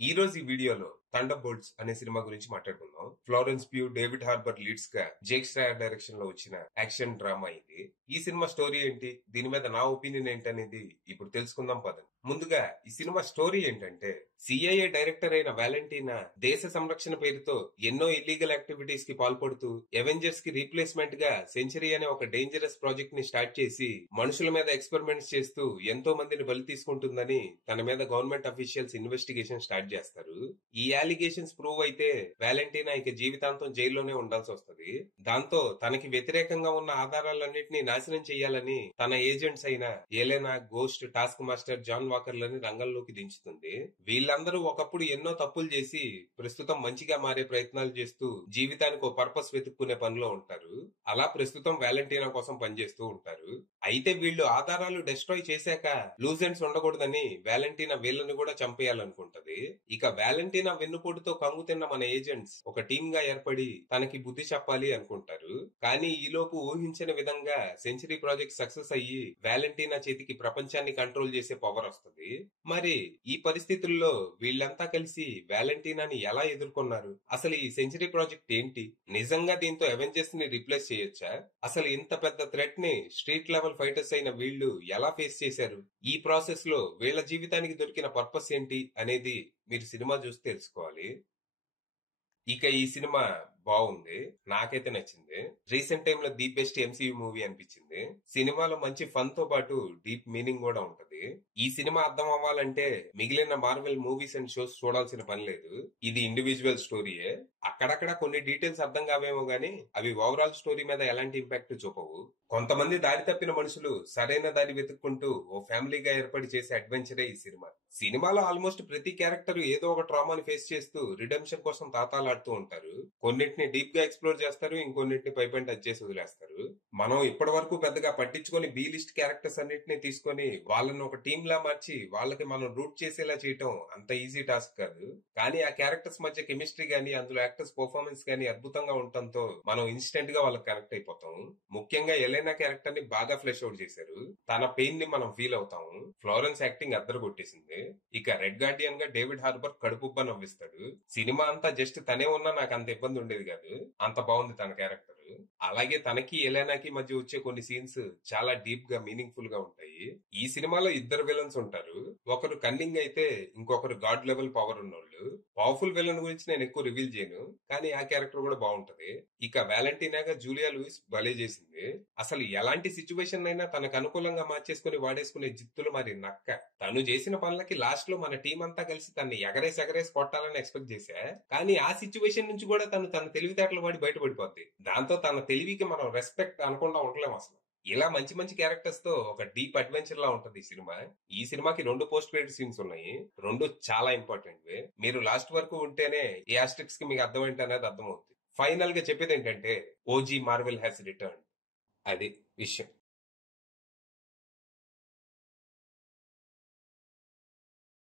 ఈ రోజు ఈ వీడియోలో థండర్ బోల్ట్స్ అనే సినిమా గురించి మాట్లాడుకుందాం. ఫ్లోరెన్స్ ప్యూ, డేవిడ్ హార్బర్ లీడ్స్ గా జేక్ స్ట్రాయర్ డైరెక్షన్ లో వచ్చిన యాక్షన్ డ్రామా ఇది. ఈ సినిమా స్టోరీ ఏంటి, దీని మీద నా ఒపీనియన్ ఏంటనేది ఇప్పుడు తెలుసుకుందాం పదండి. ముందుగా ఈ సినిమా స్టోరీ ఏంటంటే, సిఐఏ డైరెక్టర్ అయిన వాలెంటీనా దేశ సంరక్షణ పేరుతో ఎన్నో ఇల్లీగల్ యాక్టివిటీస్ కి పాల్పడుతూ అవెంజర్స్ కి రీప్లేస్మెంట్ గా సెంచరీ అనే ఒక డేంజరస్ ప్రాజెక్ట్ ని స్టార్ట్ చేసి మనుషుల మీద ఎక్స్పెరిమెంట్స్ చేస్తూ ఎంతో మందిని బలి తీసుకుంటుందని తన మీద గవర్నమెంట్ అఫీషియల్స్ ఇన్వెస్టిగేషన్ స్టార్ట్ చేస్తారు. ఈ అలిగేషన్స్ ప్రూవ్ అయితే వాలెంటీనా ఇక జీవితాంతం జైల్లోనే ఉండాల్సి వస్తుంది. దాంతో తనకి వ్యతిరేకంగా ఉన్న ఆధారాలన్నింటినీ నాశనం చేయాలని తన ఏజెంట్స్ అయిన ఏలెనా, గోస్ట్, టాస్క్ మాస్టర్, జాన్ వాకర్లని రంగంలోకి దించుతుంది. వీళ్ళందరూ ఒకప్పుడు ఎన్నో తప్పులు చేసి ప్రస్తుతం మంచిగా మారే ప్రయత్నాలు చేస్తూ జీవితానికి ఒక పర్పస్ వెతుక్కునే పనిలో ఉంటారు. అలా ప్రస్తుతం వాలెంటీనా కోసం పనిచేస్తూ ఉంటారు. అయితే వీళ్ళు ఆధారాలు డెస్ట్రాయ్ చేశాక లూజ్ ఎండ్స్ ఉండకూడదని వాలెంటీనా వీళ్ళని కూడా చంపేయాలనుకుంటది. ఇక వాలెంటీనా వెన్నుపోటుతో కంగు తిన్న మన ఏజెంట్స్ ఒక టీమ్ గా ఏర్పడి తనకి బుద్ధి చెప్పాలి అనుకుంటారు. కానీ ఈలోపు ఊహించిన విధంగా సెంచరీ ప్రాజెక్ట్ సక్సెస్ అయ్యి వాలెంటీనా చేతికి ప్రపంచాన్ని కంట్రోల్ చేసే పవర్ వస్తుంది. మరి ఈ పరిస్థితుల్లో వీళ్ళంతా కలిసి వాలెంటీనాని ఎలా ఎదుర్కొన్నారు? అసలు ఈ సెంచరీ ప్రాజెక్ట్ ఏంటి? నిజంగా దీంతో అవెంజర్స్ ని రీప్లేస్ చేయొచ్చా? అసలు ఇంత పెద్ద థ్రెట్ ని స్ట్రీట్ లెవెల్ ఫైటర్స్ అయిన వీళ్ళు ఎలా ఫేస్ చేశారు? ఈ ప్రాసెస్ లో వీళ్ళ జీవితానికి దొరికిన పర్పస్ ఏంటి అనేది మీరు సినిమా చూసి తెలుసుకోవాలి. ఇక ఈ సినిమా బాగుంది, నాకైతే నచ్చింది. రీసెంట్ టైమ్ లో ది బెస్ట్ ఎంసీయూ మూవీ అనిపించింది. సినిమాలో మంచి ఫన్ తో పాటు డీప్ మీనింగ్ కూడా ఉంటది. ఈ సినిమా అర్థం అవ్వాలంటే మిగిలిన మార్వెల్ మూవీస్ అండ్ షోస్ చూడాల్సిన పని లేదు. ఇది ఇండివిజువల్ స్టోరీయే. అక్కడక్కడ కొన్ని డీటెయిల్స్ అర్థం కావేమో గానీ అవి ఓవరాల్ స్టోరీ మీద ఎలాంటి ఇంపాక్ట్ చూపవు. కొంతమంది దారి తప్పిన మనుషులు సరైన దారి వెతుక్కుంటూ ఓ ఫ్యామిలీగా ఏర్పడి చేసే అడ్వెంచరే ఈ సినిమా. సినిమాలో ఆల్మోస్ట్ ప్రతి క్యారెక్టర్ ఏదో ఒక ట్రామాని ఫేస్ చేస్తూ రిడెంప్షన్ కోసం తాతాలాడుతూ ఉంటారు. కొన్నిటిని డీప్ గా ఎక్స్ప్లోర్ చేస్తారు, ఇంకొన్నిటిని పైపైన టచ్ చేసి వదిలేస్తారు. మనం ఇప్పటి వరకు పెద్దగా పట్టించుకొని బి లిస్ట్ క్యారెక్టర్స్ అన్నిటిని తీసుకొని వాళ్ళని ఒక టీమ్ లా మార్చి వాళ్ళకి మనం రూట్ చేసేలా చేయటం అంత ఈజీ టాస్క్ కాదు. కానీ ఆ క్యారెక్టర్స్ మధ్య కెమిస్ట్రీ గానీ అందులో యాక్టర్స్ పర్ఫార్మెన్స్ గానీ అద్భుతంగా ఉండటంతో మనం ఇన్స్టెంట్ గా వాళ్ళకి కనెక్ట్ అయిపోతాం. ముఖ్యంగా ఎలెనా క్యారెక్టర్ ని బాగా ఫ్లెష్ అవుట్ చేశారు. తన పెయిన్ ని మనం ఫీల్ అవుతాము. ఫ్లోరెన్స్ యాక్టింగ్ అద్దరు కొట్టేసింది. ఇక రెడ్ గార్డియన్ గా డేవిడ్ హార్బర్ కడుపుబ్బా నవ్విస్తాడు. సినిమా అంతా జస్ట్ తనే ఉన్నా నాకు అంత ఇబ్బంది ఉండేది కాదు, అంత బాగుంది తన క్యారెక్టర్. అలాగే తనకి ఎలెనాకి మధ్య వచ్చే కొన్ని సీన్స్ చాలా డీప్ గా మీనింగ్ఫుల్ గా ఉంటాయి. ఈ సినిమాలో ఇద్దరు విలన్స్ ఉంటారు. ఒకరు కన్నింగ్ అయితే ఇంకొకరు గాడ్ లెవెల్ పవర్ ఉన్నోళ్ళు. పవర్ఫుల్ విలన్ గురించి నేను ఎక్కువ రివీల్ చేయను, కానీ ఆ క్యారెక్టర్ కూడా బాగుంటది. ఇక వాలెంటీనాగా జూలియా లూయిస్ భలే చేసింది. అసలు ఎలాంటి సిచ్యువేషన్ అయినా తనకు అనుకూలంగా మార్చేసుకుని వాడేసుకునే జిత్తులు మరి నక్క. తను చేసిన పనులకి లాస్ట్ లో మన టీం అంతా కలిసి తన్ని ఎగరేసి కొట్టాలని ఎక్స్పెక్ట్ చేశా. కానీ ఆ సిచ్యువేషన్ నుంచి కూడా తన తెలివితేటలు వాడి బయటపడిపోద్ది. దాంతో తన తెలివికి మనం రెస్పెక్ట్ అనకుండా ఉండలేం అసలు. ఇలా మంచి మంచి క్యారెక్టర్స్ తో ఒక డీప్ అడ్వెంచర్ లా ఉంటది ఈ సినిమా. ఈ సినిమాకి 2 పోస్ట్ క్రెడిట్ సీన్స్ ఉన్నాయి. 2 చాలా ఇంపార్టెంట్. మీరు లాస్ట్ వరకు ఉంటేనే ఈ ఆస్ట్రిక్స్ కి మీకు అర్థం అనేది అర్థమవుతుంది. ఫైనల్ గా చెప్పేది ఏంటంటే ఓజీ మార్వెల్ హ్యాస్ రిటర్న్. అది విషయం.